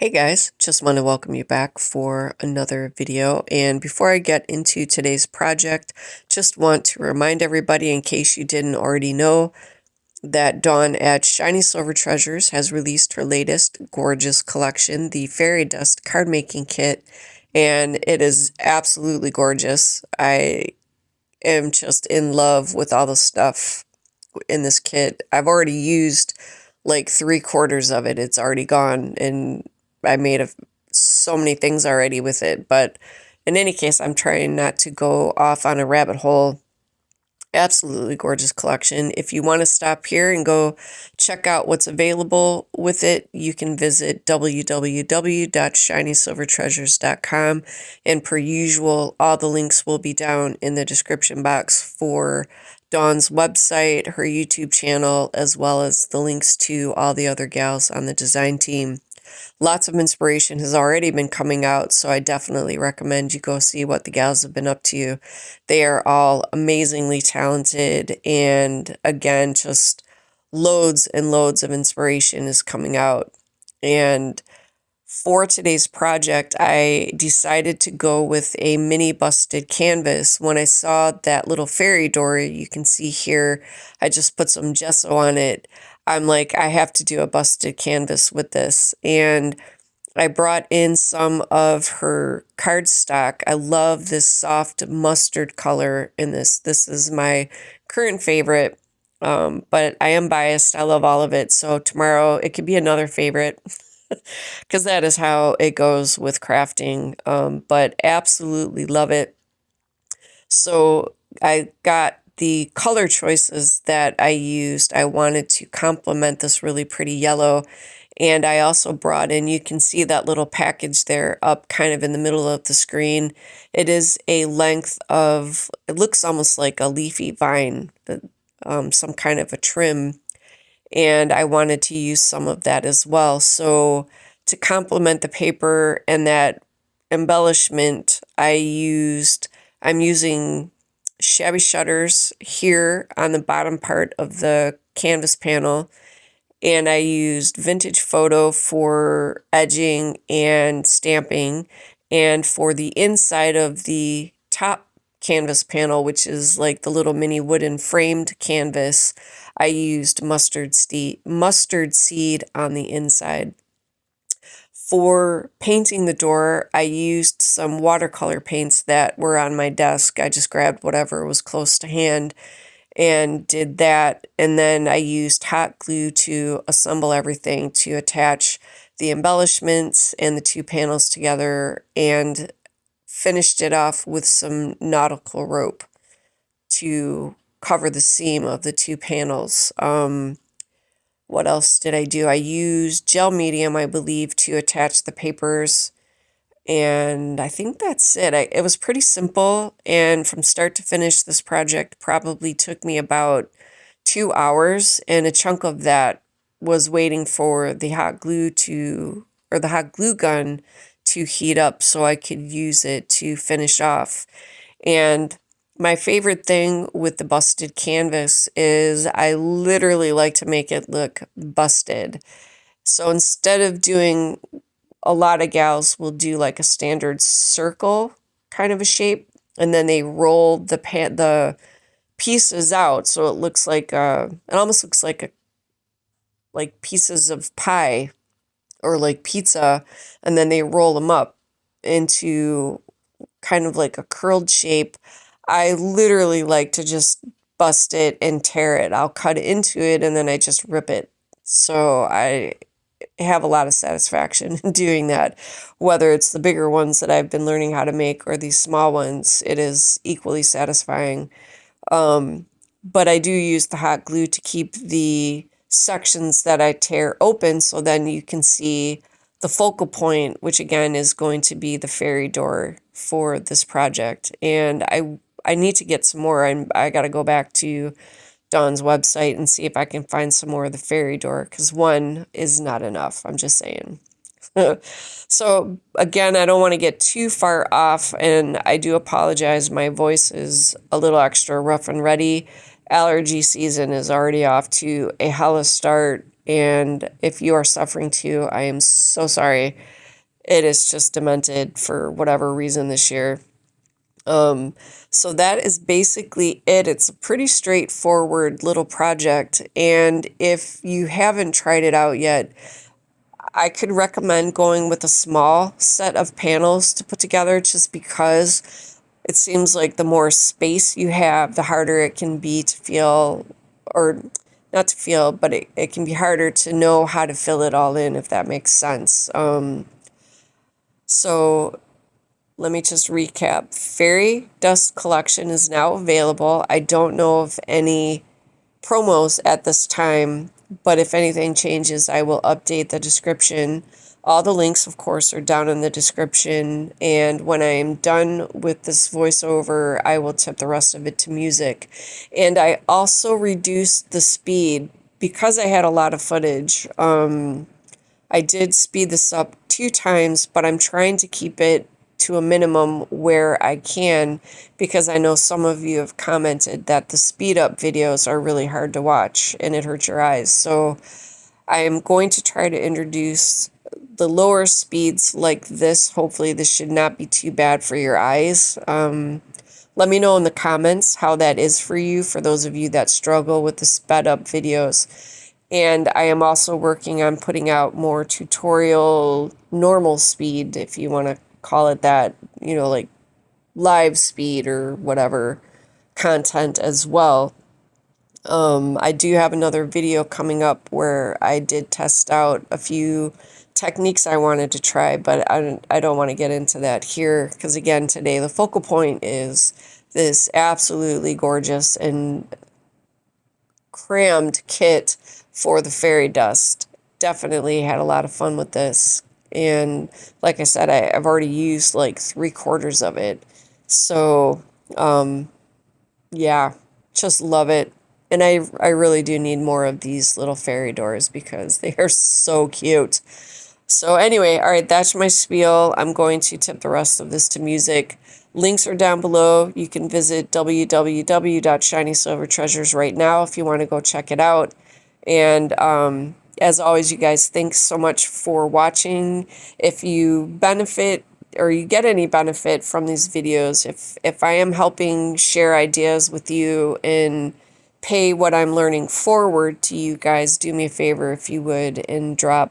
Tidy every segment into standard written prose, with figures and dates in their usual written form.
Hey guys, just want to welcome you back for another video. And before I get into today's project, just want to remind everybody, in case you didn't already know, that Dawn at Shiny Silver Treasures has released her latest gorgeous collection, the Fairy Dust card making kit, and it is absolutely gorgeous. I am just in love with all the stuff in this kit. I've already used like 3/4 of it. It's already gone, and I made so many things already with it. But in any case, I'm trying not to go off on a rabbit hole. Absolutely gorgeous collection. If you want to stop here and go check out what's available with it, you can visit www.shinysilvertreasures.com. And per usual, all the links will be down in the description box for Dawn's website, her YouTube channel, as well as the links to all the other gals on the design team. Lots of inspiration has already been coming out, so I definitely recommend you go see what the gals have been up to. They are all amazingly talented, and again, just loads and loads of inspiration is coming out. And for today's project, I decided to go with a mini busted canvas. When I saw that little fairy door you can see here, I just put some gesso on it. I'm like, I have to do a busted canvas with this. And I brought in some of her cardstock. I love this soft mustard color in this. This is my current favorite, but I am biased. I love all of it. So tomorrow it could be another favorite because that is how it goes with crafting. But absolutely love it. So I got the color choices that I used. I wanted to complement this really pretty yellow. And I also brought in, you can see that little package there up kind of in the middle of the screen. It is a length of, it looks almost like a leafy vine, some kind of a trim. And I wanted to use some of that as well. So to complement the paper and that embellishment, I'm using shabby shutters here on the bottom part of the canvas panel. And I used vintage photo for edging and stamping. And for the inside of the top canvas panel, which is like the little mini wooden framed canvas, I used mustard seed on the inside. For painting the door, I used some watercolor paints that were on my desk. I just grabbed whatever was close to hand and did that. And then I used hot glue to assemble everything to attach the embellishments and the two panels together, and finished it off with some nautical rope to cover the seam of the two panels. What else did I do? I used gel medium, I believe, to attach the papers. And I think that's it. It was pretty simple, and from start to finish, this project probably took me about 2 hours, and a chunk of that was waiting for the hot glue the hot glue gun to heat up so I could use it to finish off. And my favorite thing with the busted canvas is I literally like to make it look busted. So instead of doing, a lot of gals will do like a standard circle kind of a shape, and then they roll the pieces out so it looks like it almost looks like pieces of pie or like pizza, and then they roll them up into kind of like a curled shape. I literally like to just bust it and tear it. I'll cut into it and then I just rip it. So I have a lot of satisfaction in doing that. Whether it's the bigger ones that I've been learning how to make or these small ones, it is equally satisfying. But I do use the hot glue to keep the sections that I tear open, so then you can see the focal point, which again is going to be the fairy door for this project. And I need to get some more. I got to go back to Dawn's website and see if I can find some more of the fairy door, because one is not enough. I'm just saying. So again, I don't want to get too far off, and I do apologize. My voice is a little extra rough and ready. Allergy season is already off to a hella start, And if you are suffering too, I am so sorry. It is just demented for whatever reason this year. So that is basically it. It's a pretty straightforward little project. And if you haven't tried it out yet, I could recommend going with a small set of panels to put together, just because it seems like the more space you have, the harder it can be to feel, or not to feel, but it can be harder to know how to fill it all in, if that makes sense. So let me just recap. Fairy Dust Collection is now available. I don't know of any promos at this time, but if anything changes, I will update the description. All the links, of course, are down in the description, and when I am done with this voiceover, I will tip the rest of it to music. And I also reduced the speed because I had a lot of footage. I did speed this up 2 times, but I'm trying to keep it to a minimum where I can, because I know some of you have commented that the speed up videos are really hard to watch and it hurts your eyes. So I am going to try to introduce the lower speeds like this. Hopefully this should not be too bad for your eyes. Let me know in the comments how that is for you, for those of you that struggle with the sped up videos. And I am also working on putting out more tutorial normal speed, if you want to call it that, like live speed or whatever content as well. I do have another video coming up where I did test out a few techniques I wanted to try, but I don't want to get into that here, because again, today the focal point is this absolutely gorgeous and crammed kit for the fairy dust. Definitely had a lot of fun with this. And like I said, I've already used like 3/4 of it. So, yeah, just love it. And I really do need more of these little fairy doors because they are so cute. So anyway, all right, that's my spiel. I'm going to tip the rest of this to music. Links are down below. You can visit www.shinysilvertreasures right now if you want to go check it out. And as always, you guys, thanks so much for watching. If you benefit or you get any benefit from these videos, if I am helping share ideas with you and pay what I'm learning forward to you guys, do me a favor if you would and drop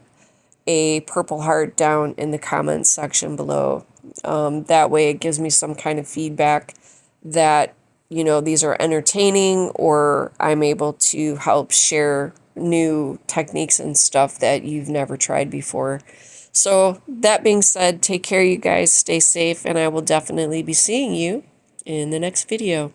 a purple heart down in the comments section below. That way it gives me some kind of feedback that, these are entertaining, or I'm able to help share new techniques and stuff that you've never tried before. So that being said, take care, you guys. Stay safe, and I will definitely be seeing you in the next video.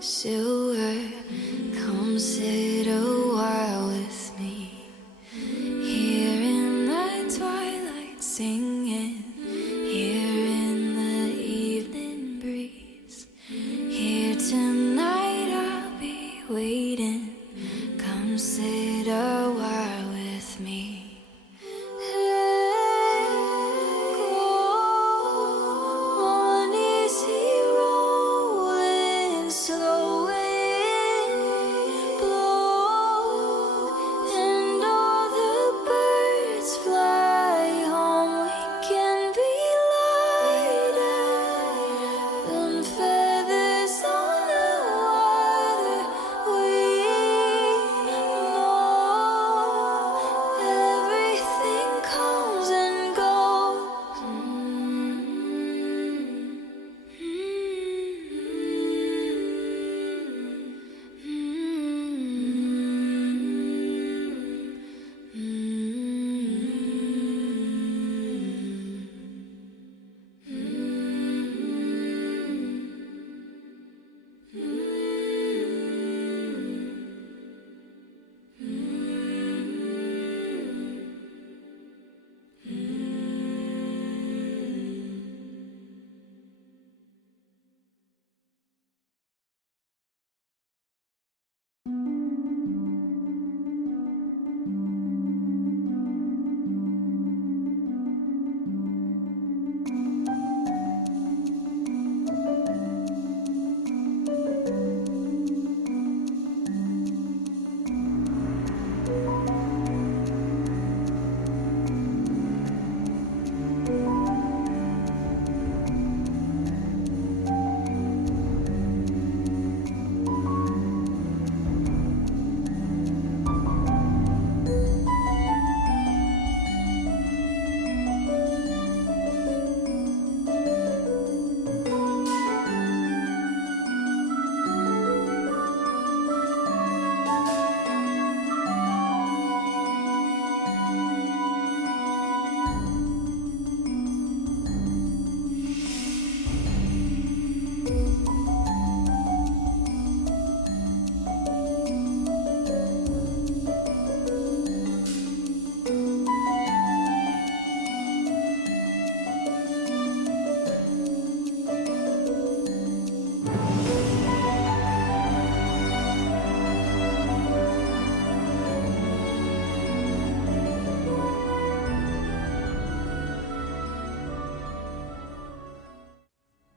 silver, come sit a while with me. Here in the twilight singing, here in the evening breeze. Here tonight I'll be waiting, come sit a while with me.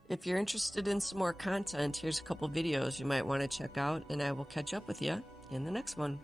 If you're interested in some more content, here's a couple videos you might want to check out, and I will catch up with you in the next one.